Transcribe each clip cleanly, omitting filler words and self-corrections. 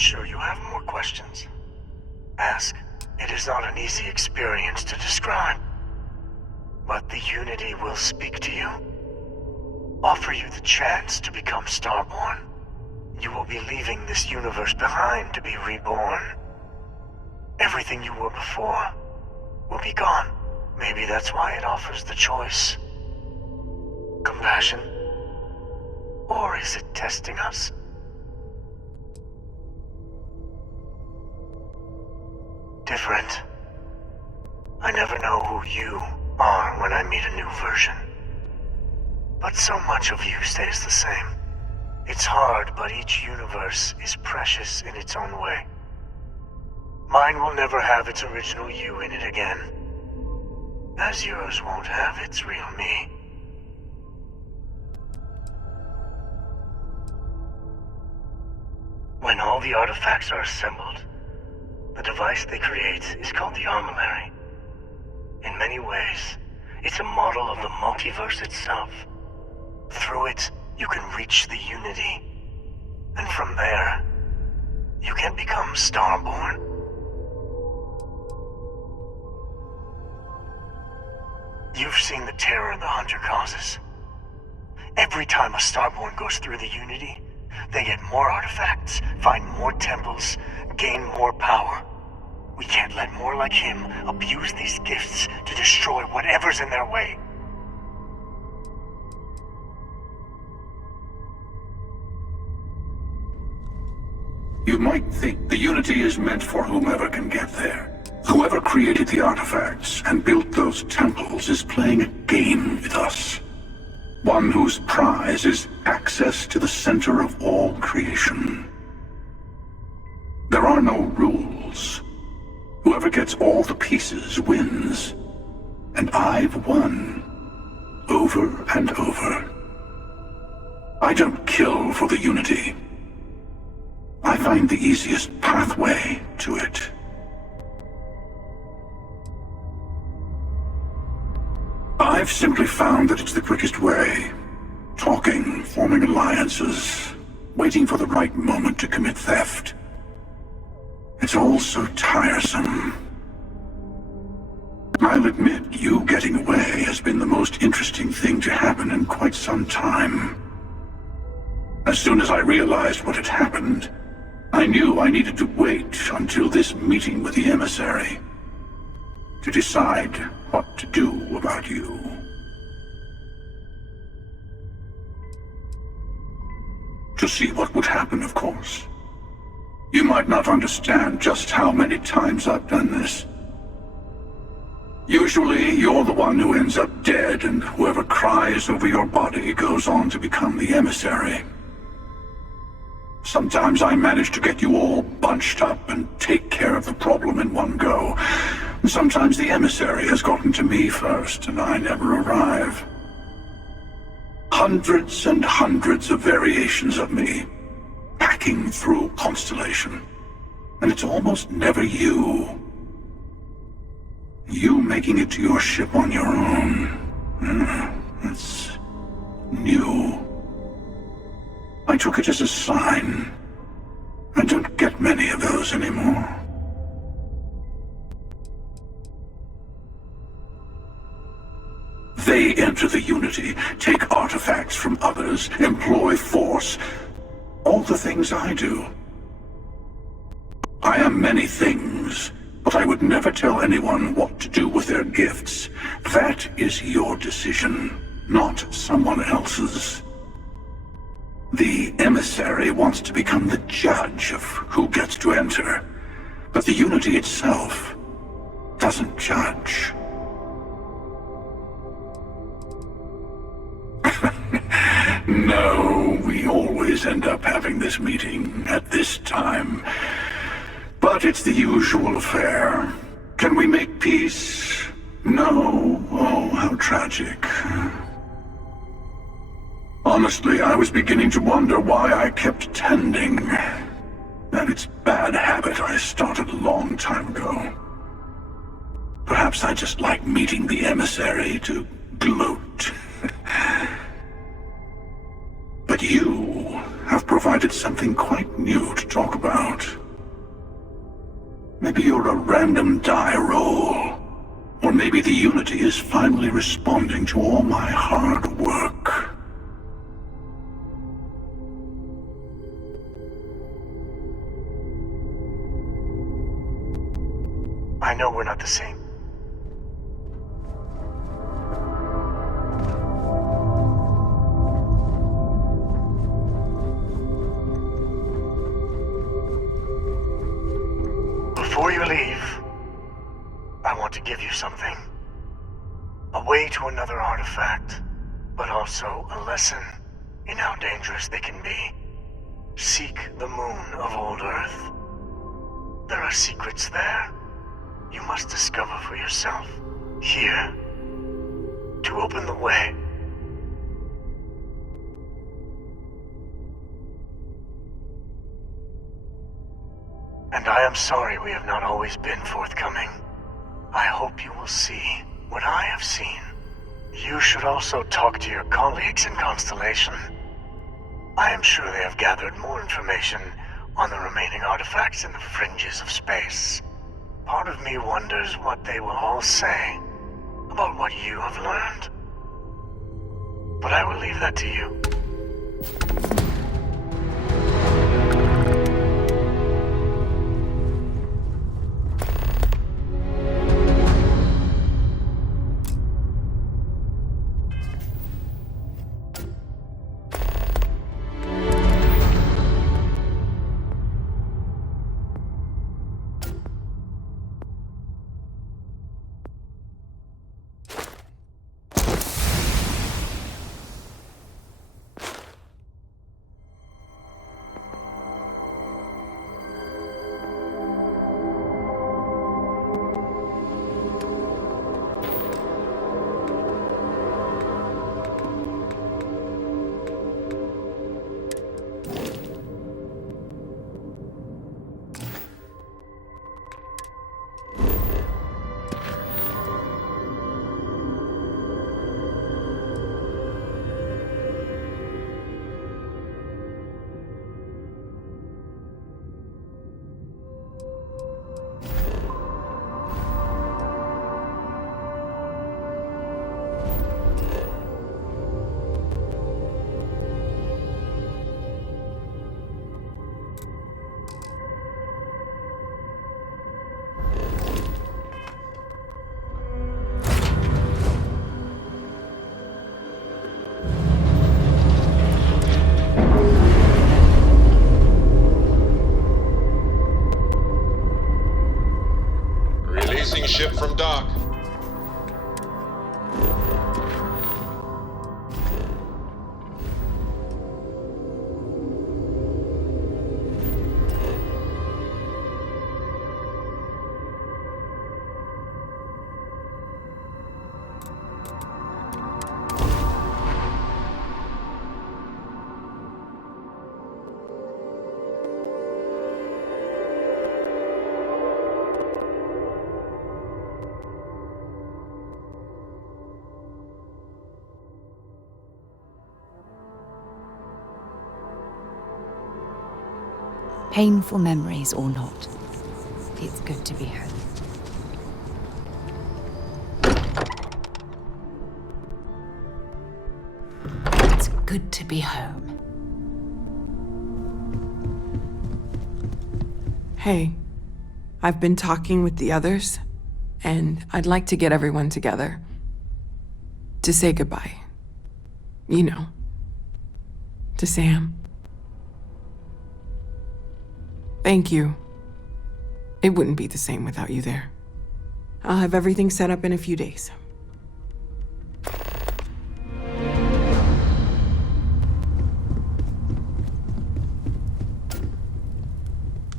sure you have more questions. Ask. It is not an easy experience to describe. But the Unity will speak to you. Offer you the chance to become Starborn. You will be leaving this universe behind to be reborn. Everything you were before will be gone. Maybe that's why it offers the choice. Compassion? Or is it testing us? Different. I never know who you are when I meet a new version. But so much of you stays the same. It's hard, but each universe is precious in its own way. Mine will never have its original you in it again, as yours won't have its real me. When all the artifacts are assembled, the device they create is called the Armillary. In many ways, it's a model of the multiverse itself. Through it, you can reach the Unity. And from there, you can become Starborn. You've seen the terror the Hunter causes. Every time a Starborn goes through the Unity, they get more artifacts, find more temples, gain more power. We can't let more like him abuse these gifts to destroy whatever's in their way. You might think the Unity is meant for whomever can get there. Whoever created the artifacts and built those temples is playing a game with us. One whose prize is access to the center of all creation. There are no rules. Whoever gets all the pieces wins. And I've won. Over and over. I don't kill for the Unity. I find the easiest pathway to it. I've simply found that it's the quickest way. Talking, forming alliances, waiting for the right moment to commit theft. It's all so tiresome. I'll admit, you getting away has been the most interesting thing to happen in quite some time. As soon as I realized what had happened, I knew I needed to wait until this meeting with the emissary to decide what to do about you. To see what would happen, of course. You might not understand just how many times I've done this. Usually, you're the one who ends up dead, and whoever cries over your body goes on to become the emissary. Sometimes I manage to get you all bunched up and take care of the problem in one go. Sometimes the emissary has gotten to me first, and I never arrive. Hundreds and hundreds of variations of me, packing through Constellation. And it's almost never you. You making it to your ship on your own. That's new. I took it as a sign. I don't get many of those anymore. They enter the Unity, take artifacts from others, employ force. All the things I do. I am many things, but I would never tell anyone what to do with their gifts. That is your decision, not someone else's. The emissary wants to become the judge of who gets to enter, but the Unity itself doesn't judge. No, we always end up having this meeting at this time. But it's the usual affair. Can we make peace? No. Oh, how tragic. Honestly, I was beginning to wonder why I kept tending. And it's bad habit I started a long time ago. Perhaps I just like meeting the emissary to gloat. But you have provided something quite new to talk about. Maybe you're a random die roll. Or maybe the Unity is finally responding to all my hard work. I know we're not the same. Before you leave, I want to give you something. A way to another artifact, but also a lesson in how dangerous they can be. Seek the moon of old Earth. There are secrets there you must discover for yourself. Here, to open the way. And I am sorry we have not always been forthcoming. I hope you will see what I have seen. You should also talk to your colleagues in Constellation. I am sure they have gathered more information on the remaining artifacts in the fringes of space. Part of me wonders what they will all say about what you have learned. But I will leave that to you. Releasing ship from dock. Painful memories or not, it's good to be home. It's good to be home. Hey, I've been talking with the others, and I'd like to get everyone together. To say goodbye. You know. To Sam. Thank you. It wouldn't be the same without you there. I'll have everything set up in a few days.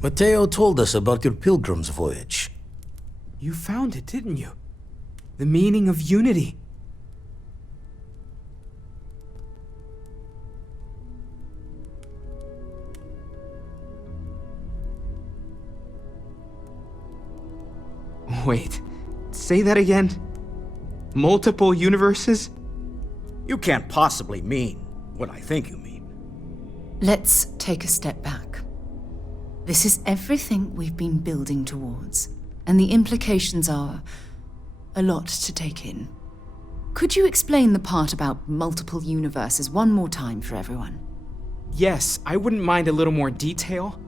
Mateo told us about your pilgrim's voyage. You found it, didn't you? The meaning of unity. Wait, say that again? Multiple universes? You can't possibly mean what I think you mean. Let's take a step back. This is everything we've been building towards, and the implications are a lot to take in. Could you explain the part about multiple universes one more time for everyone? Yes, I wouldn't mind a little more detail.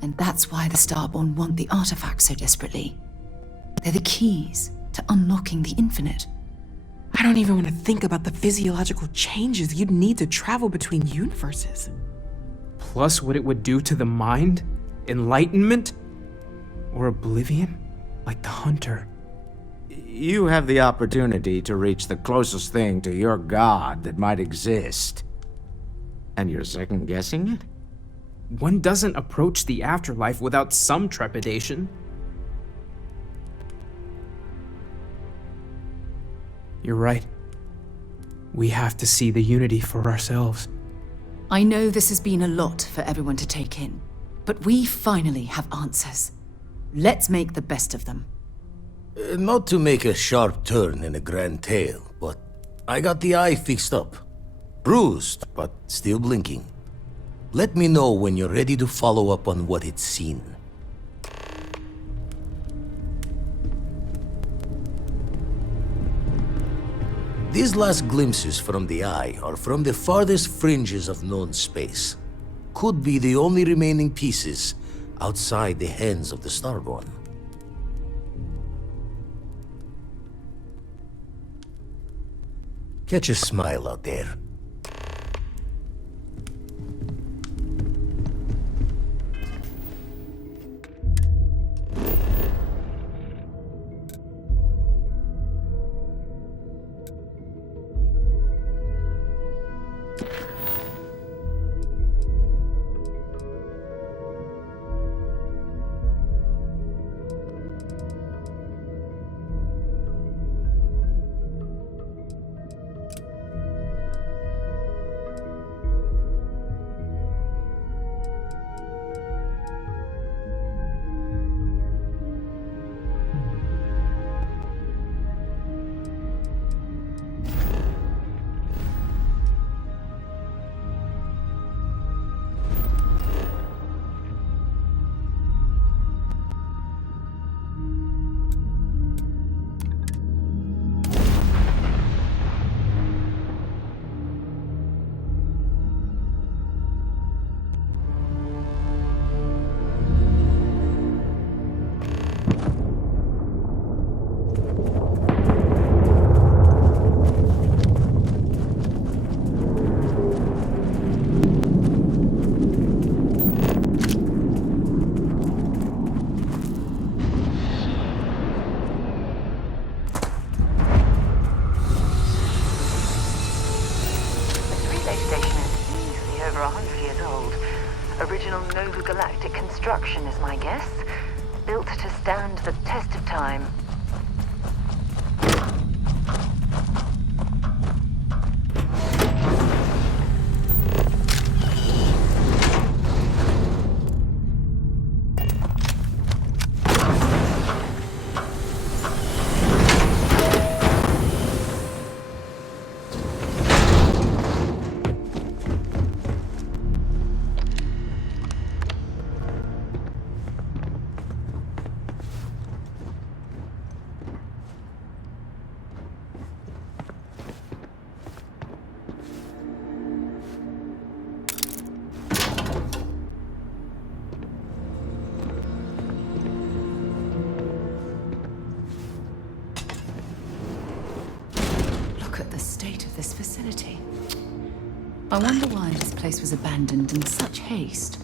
And that's why the Starborn want the artifacts so desperately. They're the keys to unlocking the infinite. I don't even want to think about the physiological changes you'd need to travel between universes. Plus what it would do to the mind? Enlightenment? Or oblivion? Like the Hunter. You have the opportunity to reach the closest thing to your god that might exist. And you're second-guessing it? One doesn't approach the afterlife without some trepidation. You're right. We have to see the unity for ourselves. I know this has been a lot for everyone to take in, but we finally have answers. Let's make the best of them. Not to make a sharp turn in a grand tale, but I got the eye fixed up. Bruised, but still blinking. Let me know when you're ready to follow up on what it's seen. These last glimpses from the eye are from the farthest fringes of known space. Could be the only remaining pieces outside the hands of the Starborn. Catch a smile out there. Construction is my guess. Built to stand the test of time. This facility. I wonder why this place was abandoned in such haste.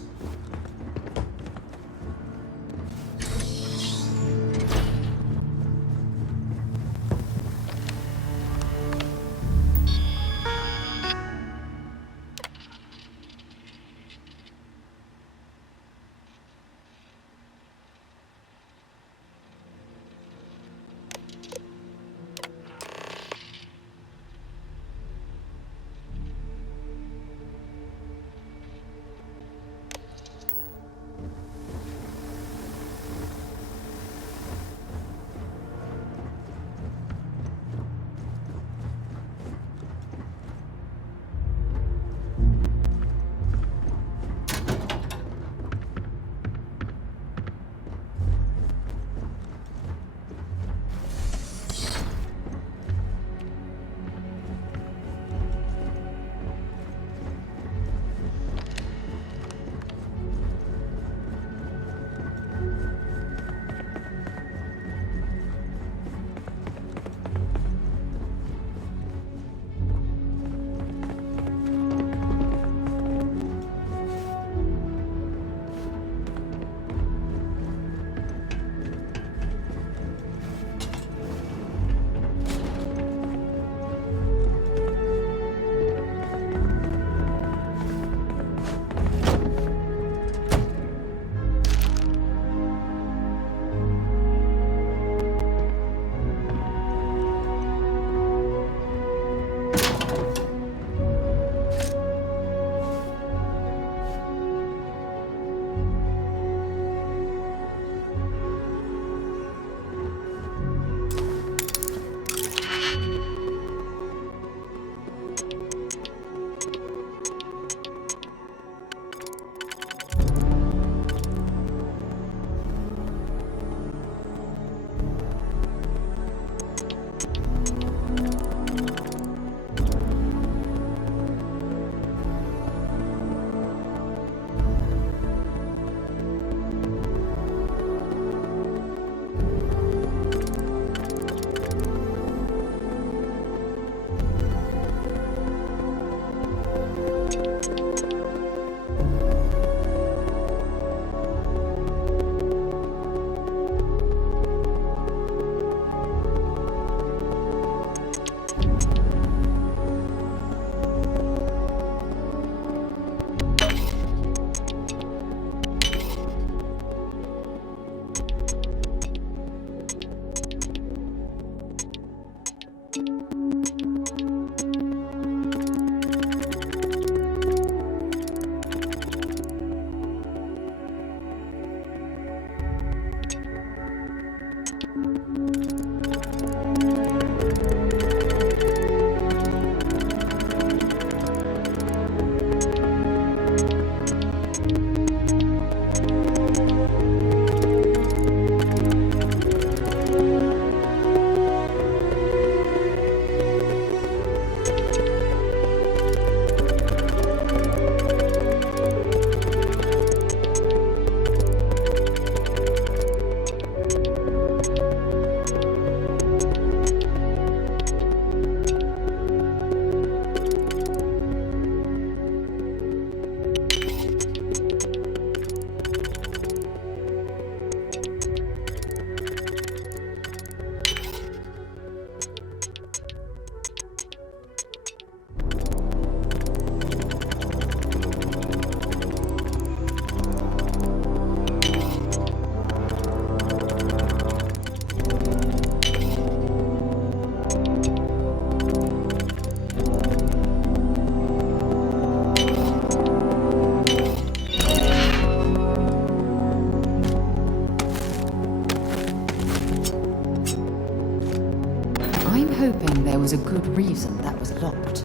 I'm hoping there was a good reason that was locked.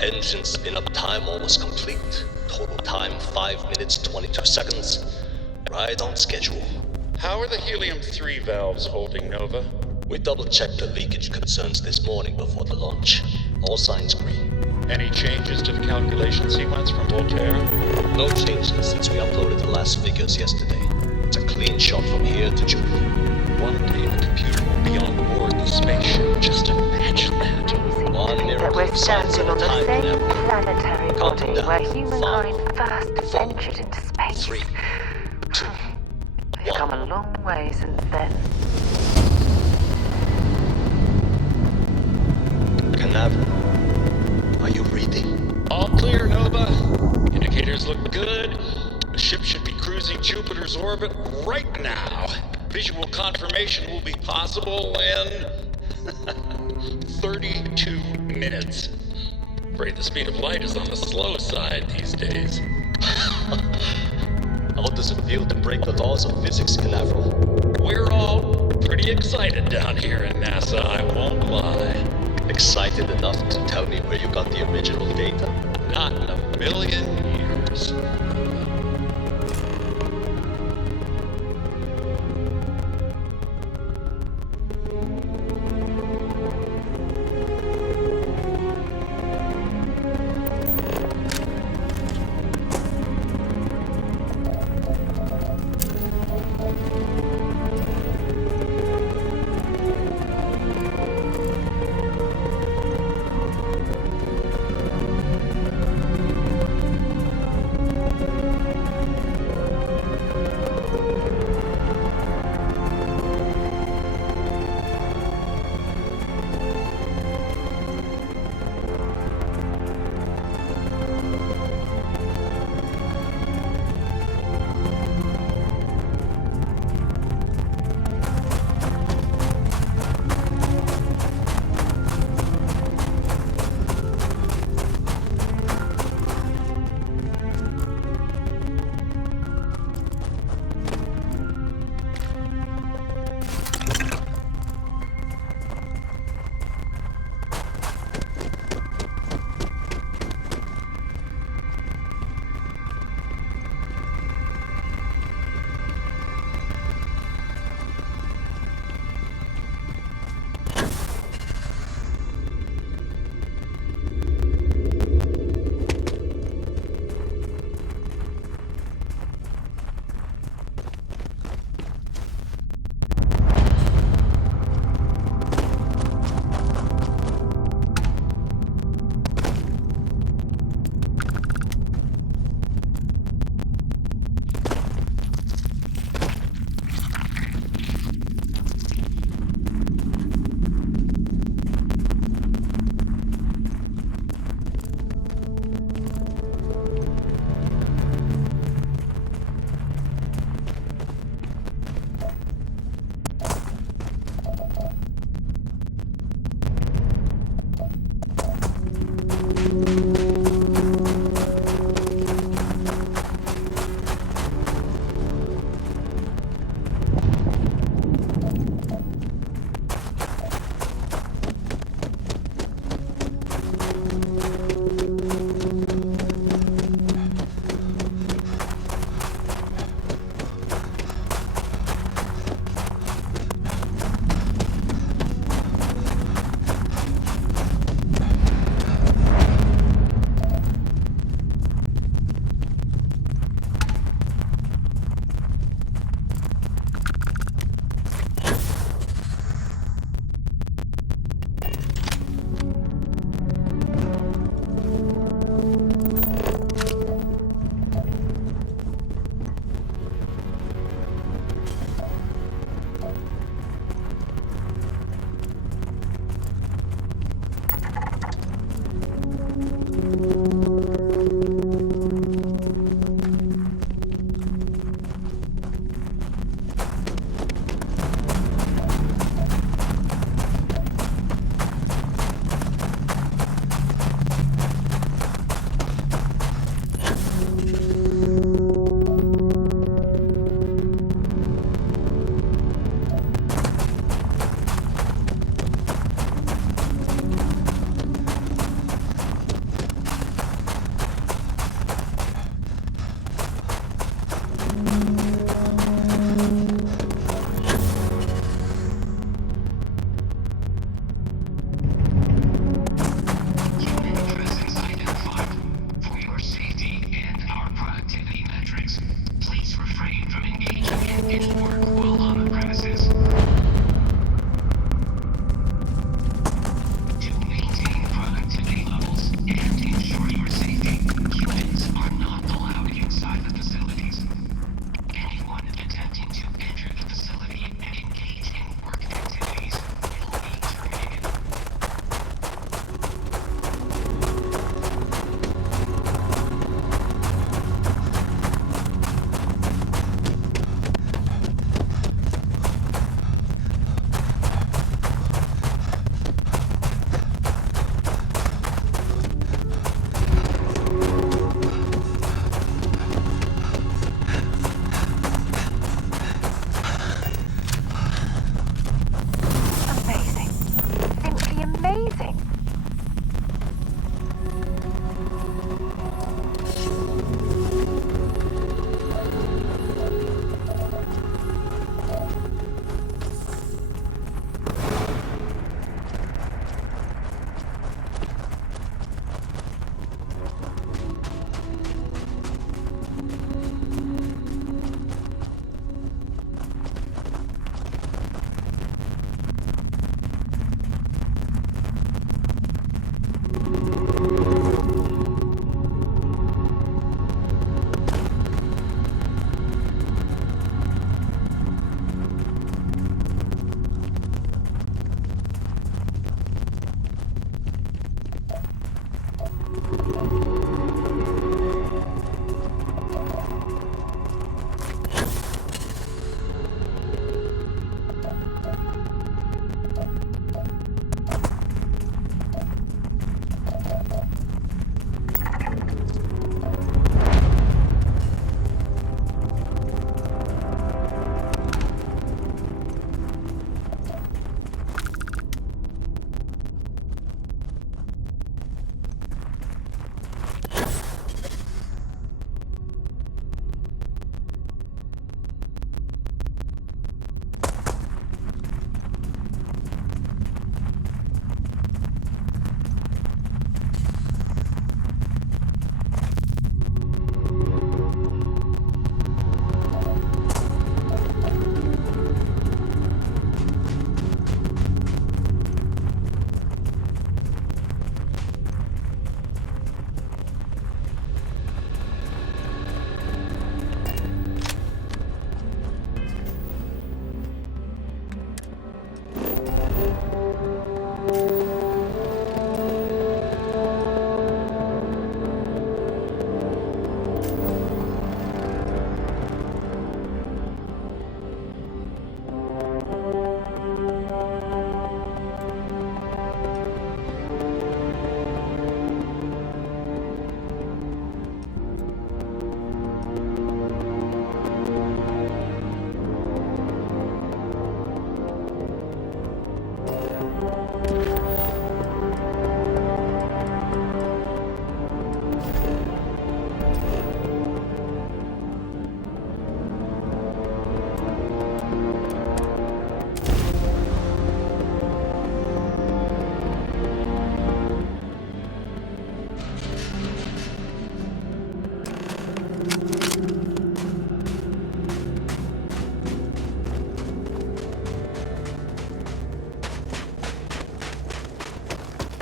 Engine spin-up time almost complete. Total time 5 minutes 22 seconds. Right on schedule. How are the helium-3 valves holding, Nova? We double-checked the leakage concerns this morning before the launch. All signs green. Any changes to the calculation sequence from Voltaire? No changes since we uploaded the last figures yesterday. It's a clean shot from here to Jupiter. One day the computer will be on board the spaceship. Just imagine that. One That miracle we're of science standing at on a the time, same Canaveral. planetary Counting body down. where humankind 5, first 4, ventured into space. 3, 2, We've come a long way since then. Canaveral, are you reading? All clear, Nova. Indicators look good. The ship should be cruising Jupiter's orbit right now. Visual confirmation will be possible in 32 minutes. Afraid the speed of light is on the slow side these days. How does it feel to break the laws of physics, Canaveral? We're all pretty excited down here in NASA, I won't lie. Excited enough to tell me where you got the original data? Not in a million years.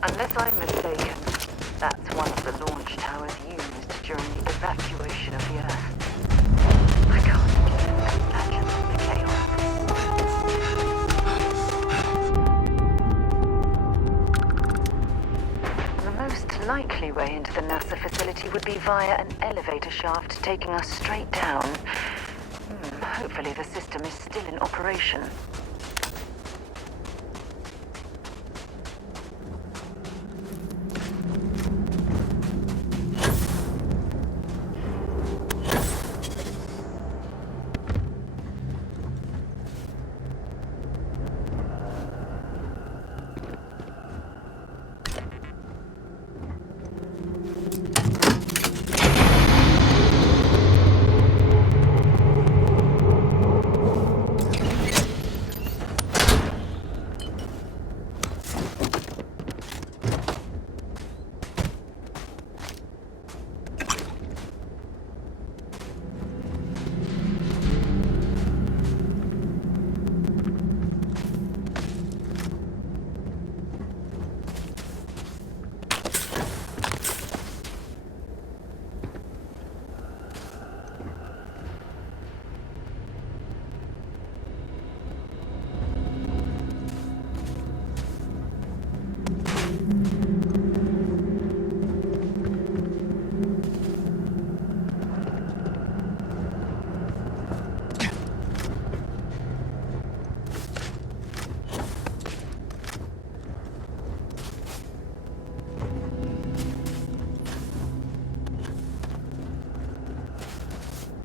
Unless I'm mistaken, that's one of the launch towers used during the evacuation of the Earth. I can't even imagine the chaos. The most likely way into the NASA facility would be via an elevator shaft taking us straight down. Hopefully the system is still in operation.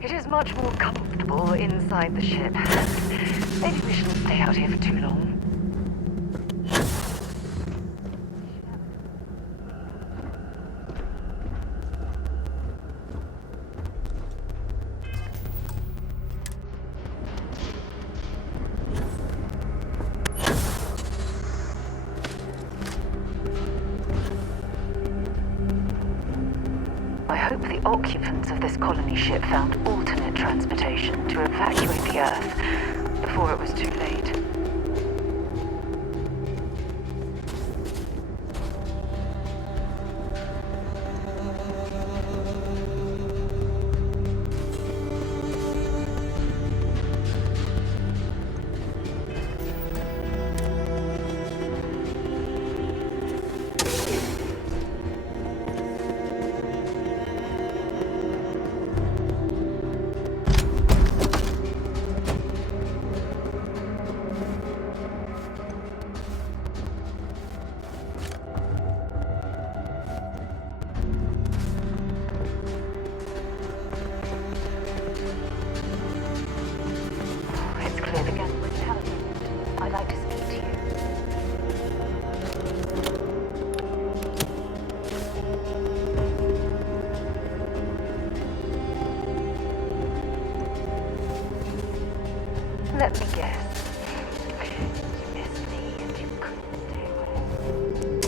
It is much more comfortable inside the ship. Maybe we shouldn't stay out here for too long. I hope the occupants of this colony ship found alternate transportation to evacuate the Earth before it was too late. Let me guess. You missed me and you couldn't do it.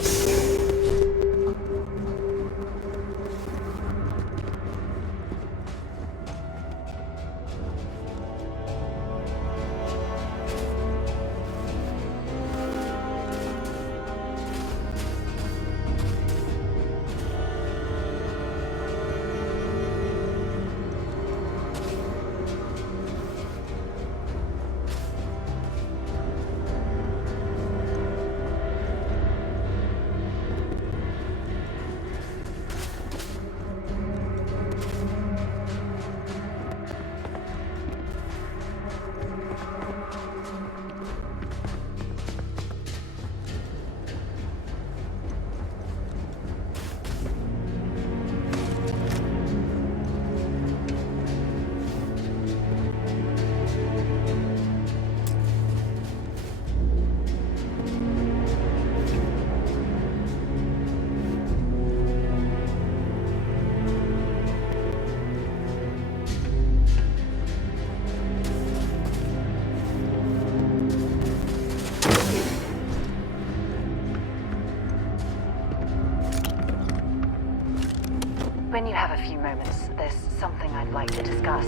When you have a few moments, there's something I'd like to discuss.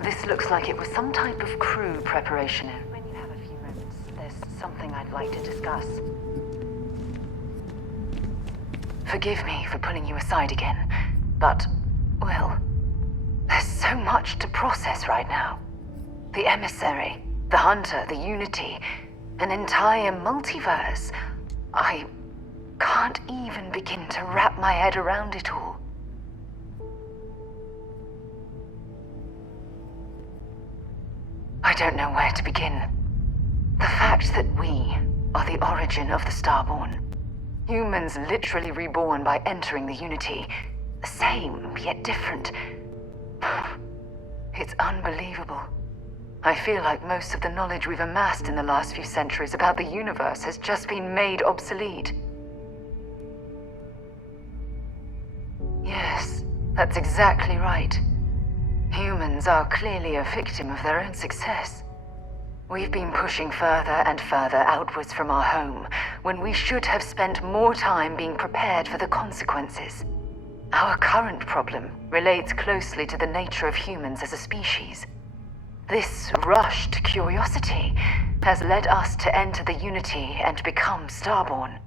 This looks like it was some type of crew preparation. When you have a few moments, there's something I'd like to discuss. Forgive me for pulling you aside again, but, well, there's so much to process right now. The emissary, the hunter, the unity, an entire multiverse. I can't even begin to wrap my head around it all. I don't know where to begin. The fact that we are the origin of the Starborn. Humans literally reborn by entering the Unity. The same, yet different. It's unbelievable. I feel like most of the knowledge we've amassed in the last few centuries about the universe has just been made obsolete. Yes, that's exactly right. Humans are clearly a victim of their own success. We've been pushing further and further outwards from our home, when we should have spent more time being prepared for the consequences. Our current problem relates closely to the nature of humans as a species. This rushed curiosity has led us to enter the Unity and become Starborn.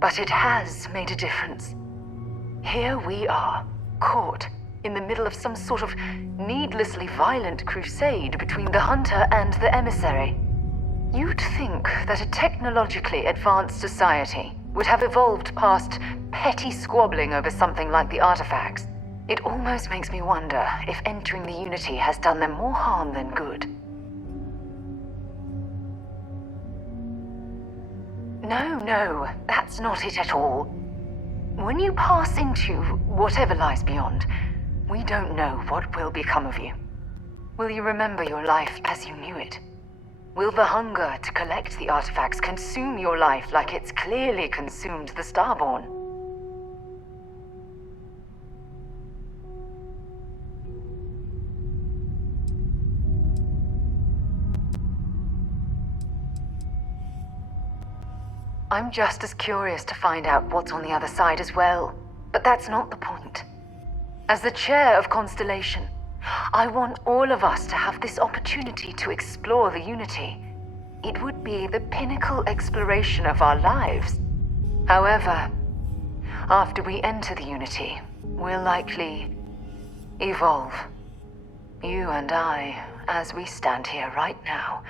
But it has made a difference. Here we are, caught in the middle of some sort of needlessly violent crusade between the hunter and the emissary. You'd think that a technologically advanced society would have evolved past petty squabbling over something like the artifacts. It almost makes me wonder if entering the Unity has done them more harm than good. No, that's not it at all. When you pass into whatever lies beyond, we don't know what will become of you. Will you remember your life as you knew it? Will the hunger to collect the artifacts consume your life like it's clearly consumed the Starborn? I'm just as curious to find out what's on the other side as well, but that's not the point. As the chair of Constellation, I want all of us to have this opportunity to explore the Unity. It would be the pinnacle exploration of our lives. However, after we enter the Unity, we'll likely evolve. You and I, as we stand here right now,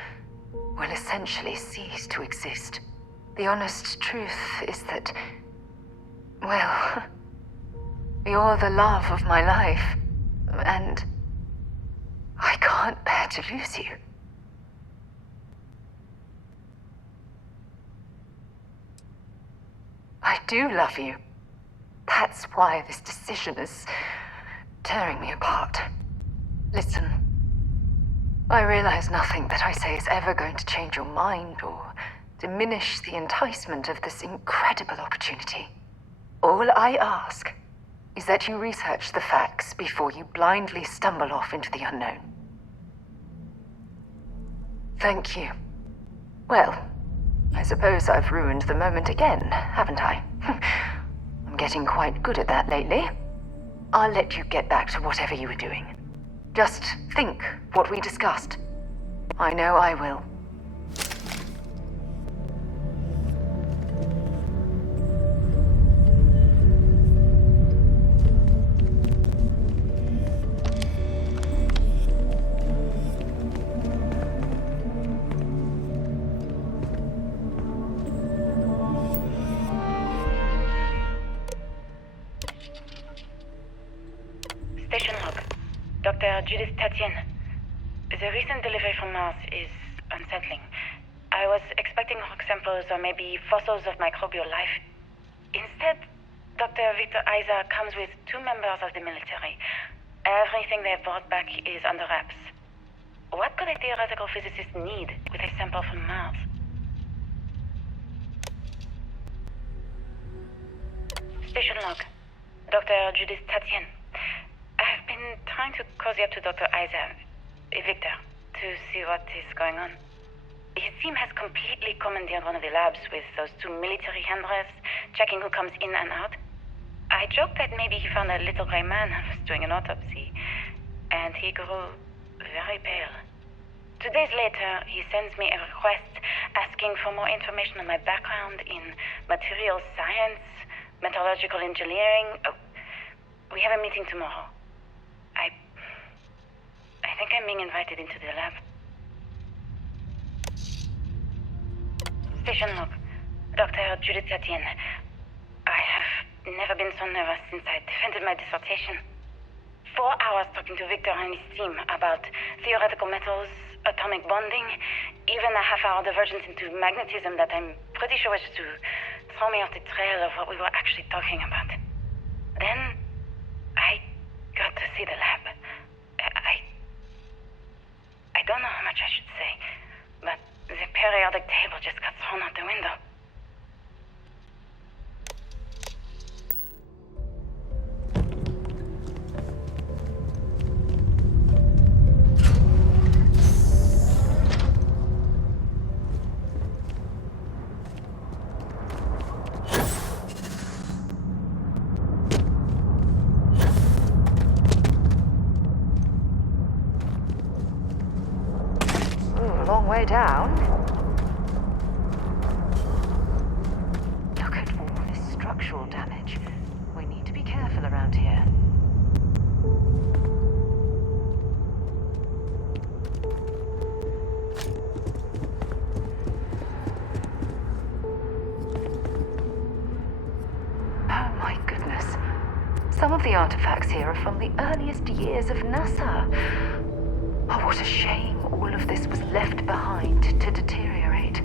will essentially cease to exist. The honest truth is that, well, You're the love of my life, and I can't bear to lose you. I do love you. That's why this decision is tearing me apart. Listen, I realize nothing that I say is ever going to change your mind or diminish the enticement of this incredible opportunity. All I ask is that you research the facts before you blindly stumble off into the unknown. Thank you. Well, I suppose I've ruined the moment again, haven't I? I'm getting quite good at that lately. I'll let you get back to whatever you were doing. Just think what we discussed. I know I will. Station log. Dr. Judith Tatien. The recent delivery from Mars is unsettling. I was expecting rock samples or maybe fossils of microbial life. Instead, Dr. Victor Isa comes with 2 members of the military. Everything they've brought back is under wraps. What could a theoretical physicist need with a sample from Mars? Station log. Dr. Judith Tatien. I've been trying to cozy up to Dr. Isa, Victor, to see what is going on. His team has completely commandeered one of the labs with those 2 military handlers, checking who comes in and out. I joked that maybe he found a little gray man and was doing an autopsy, and he grew very pale. 2 days later, he sends me a request asking for more information on my background in material science, metallurgical engineering. We have a meeting tomorrow. I think I'm being invited into the lab. Station log. Dr. Judith Tatien. I have never been so nervous since I defended my dissertation. 4 hours talking to Victor and his team about theoretical metals, atomic bonding, even a half-hour divergence into magnetism that I'm pretty sure was to throw me off the trail of what we were actually talking about. Then, I got to see the lab. I don't know how much I should say, but the periodic table just got thrown out the window. Long way down. Look at all this structural damage. We need to be careful around here. Oh my goodness. Some of the artifacts here are from the earliest years of NASA. Oh, what a shame all of this was left behind to deteriorate.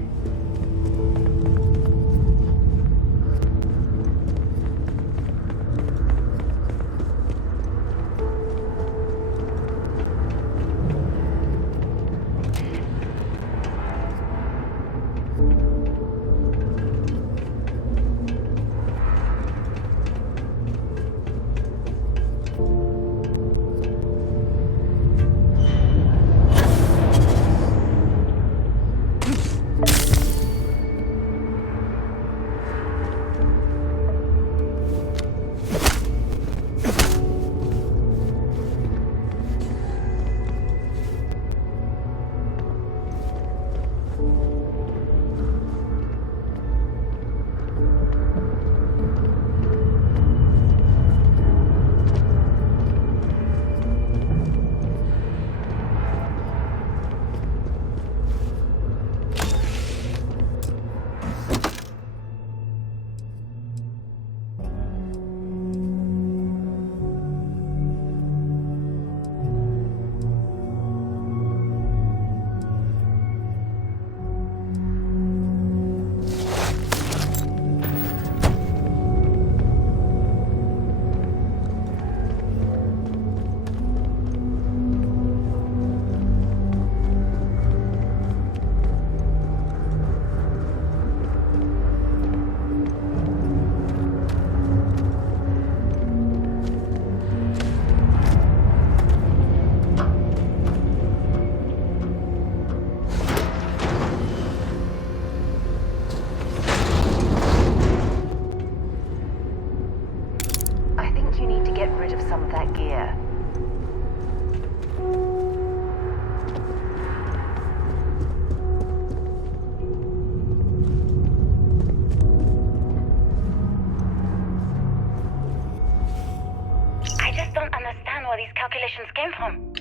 vibrations came from.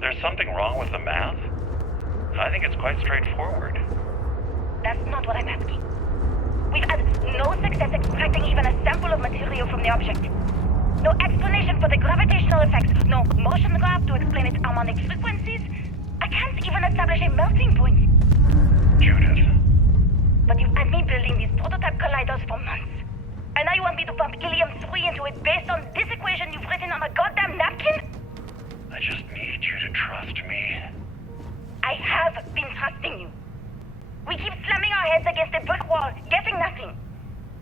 There's something wrong with the math? I think it's quite straightforward. That's not what I'm asking. We've had no success extracting even a sample of material from the object. No explanation for the gravitational effects, no motion graph to explain its harmonic frequencies. I can't even establish a melting point. Judith. But you've had me building these prototype colliders for months. And now you want me to pump helium-3 into it based on this equation you've written on a goddamn napkin? I just need you to trust me. I have been trusting you. We keep slamming our heads against a brick wall, getting nothing.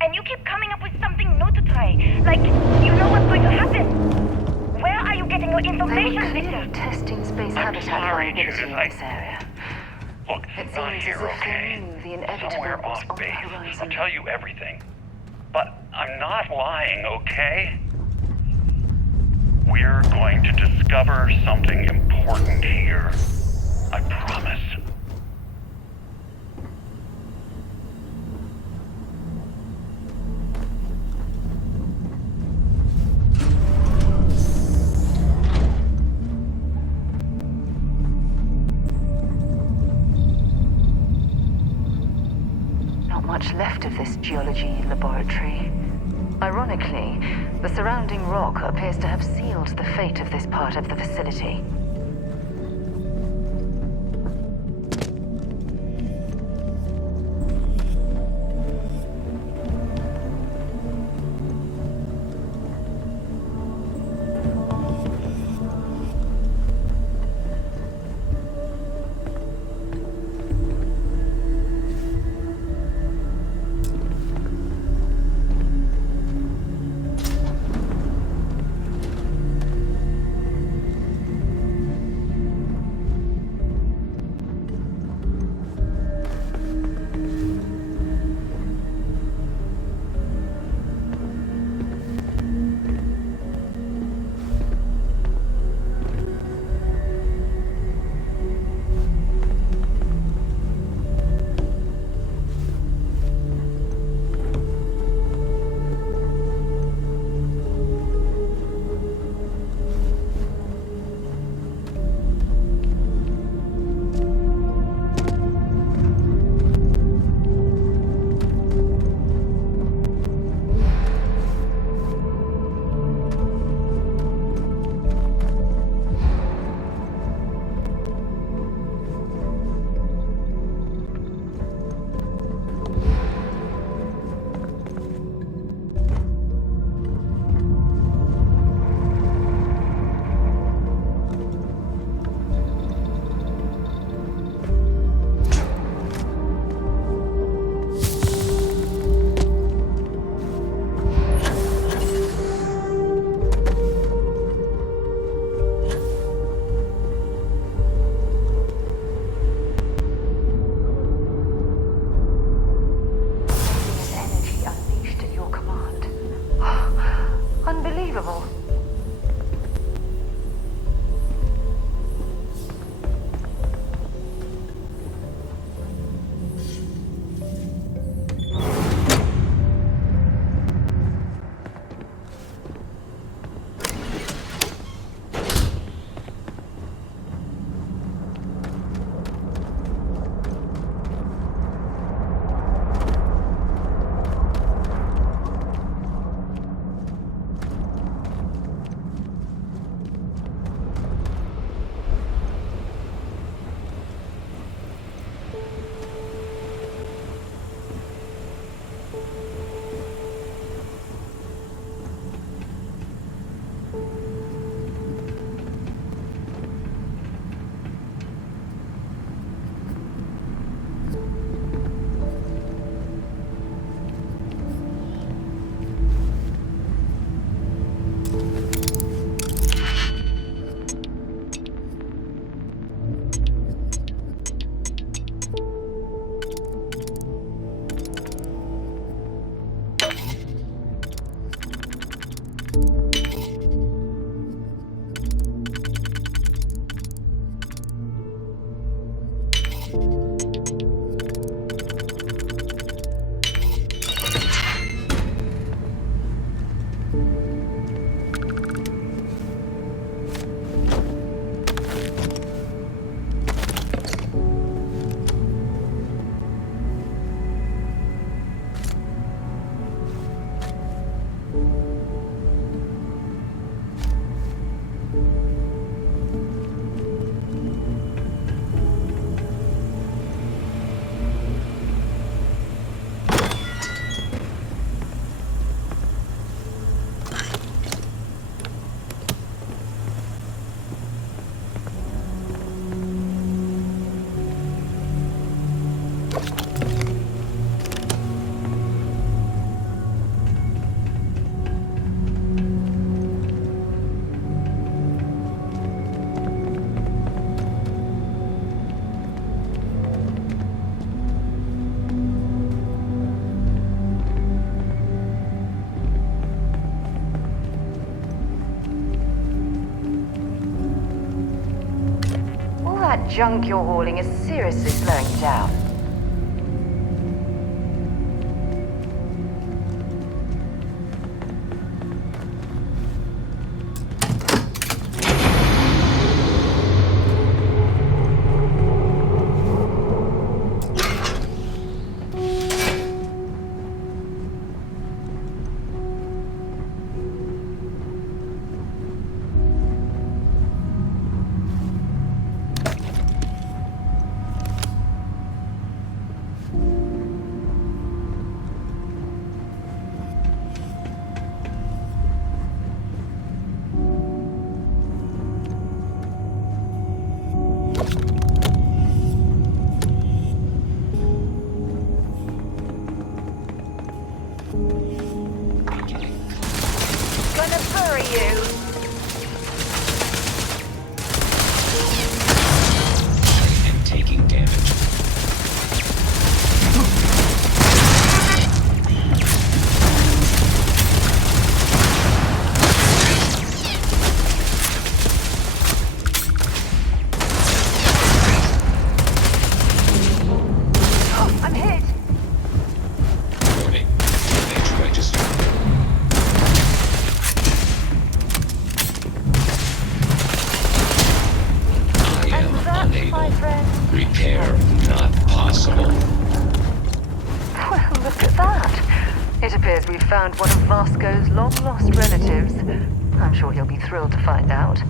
And you keep coming up with something new to try. Like, you know what's going to happen. Where are you getting your information, Victor? Testing space I'm habitat sorry, vulnerability Judith. in this area. Look, It not seems here, as if they okay? knew the inevitable Somewhere was off on the base. horizon. I'll tell you everything. But I'm not lying, okay? We're going to discover something important here. I promise. Not much left of this geology laboratory. Ironically, the surrounding rock appears to have sealed the fate of this part of the facility. All that junk you're hauling is seriously slowing you down. Gonna bury you. And taking damage. Oh, I'm hit. Warning. Damage registered. I am unable. Repair not possible. Well, look at that. It appears we've found one of Vasco's long-lost relatives. I'm sure he'll be thrilled to find out.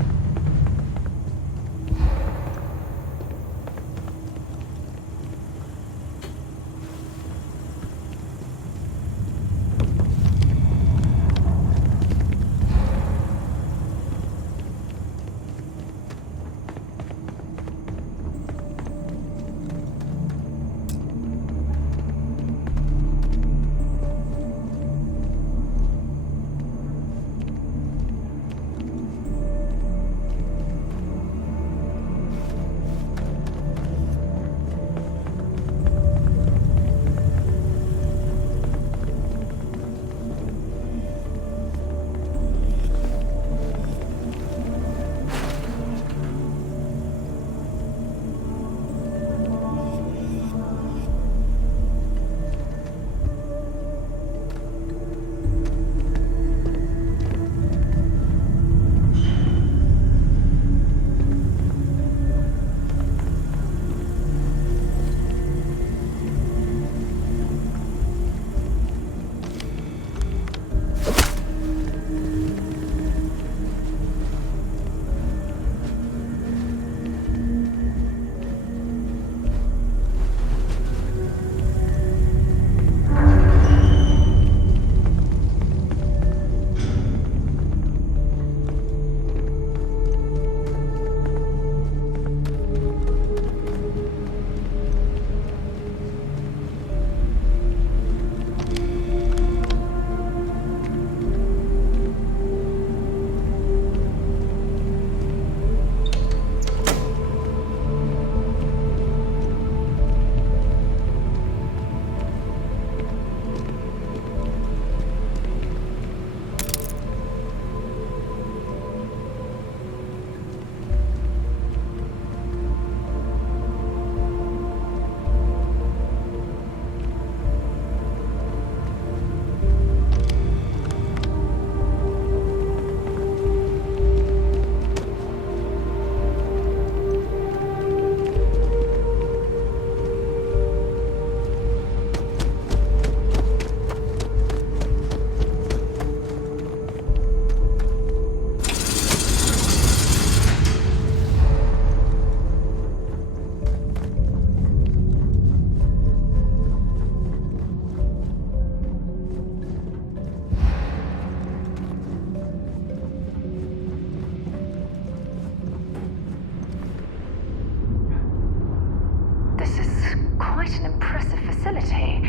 quite an impressive facility.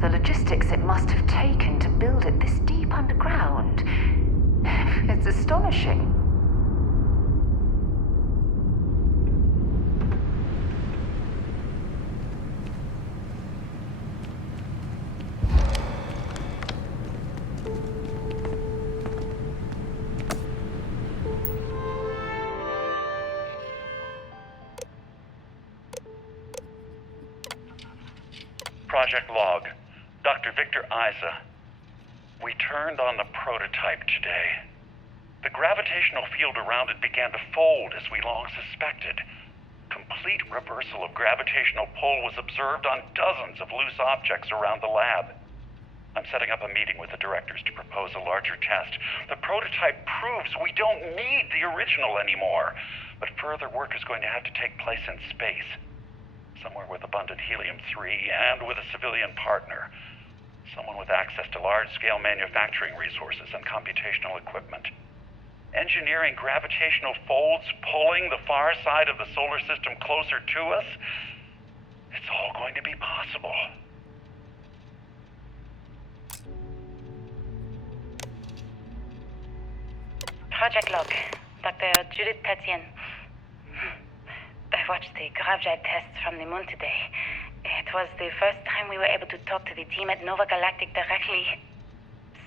The logistics it must have taken to build it this deep underground. It's astonishing. Project Log, Dr. Victor Isa. We turned on the prototype today. The gravitational field around it began to fold as we long suspected. Complete reversal of gravitational pull was observed on dozens of loose objects around the lab. I'm setting up a meeting with the directors to propose a larger test. The prototype proves we don't need the original anymore, but further work is going to have to take place in space. Somewhere with abundant helium-3 and with a civilian partner. Someone with access to large-scale manufacturing resources and computational equipment. Engineering gravitational folds pulling the far side of the solar system closer to us. It's all going to be possible. Project Log, Dr. Judith Tatian. I watched the gravjite tests from the moon today. It was the first time we were able to talk to the team at Nova Galactic directly.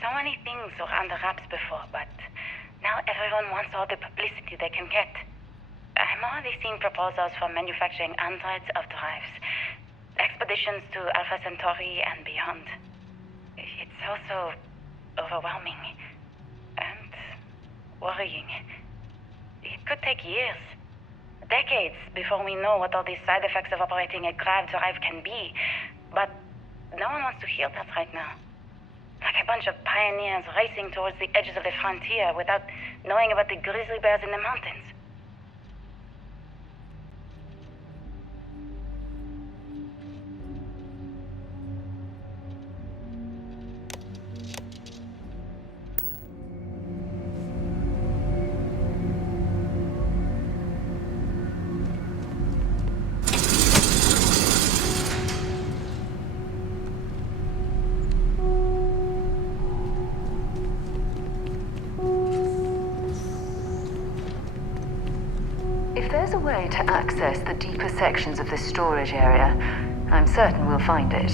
So many things were under wraps before, but now everyone wants all the publicity they can get. I'm already seeing proposals for manufacturing androids of drives, expeditions to Alpha Centauri and beyond. It's also overwhelming and worrying. It could take years. Decades before we know what all these side effects of operating a grav drive can be. But no one wants to hear that right now. Like a bunch of pioneers racing towards the edges of the frontier without knowing about the grizzly bears in the mountains. If there's a way to access the deeper sections of this storage area, I'm certain we'll find it.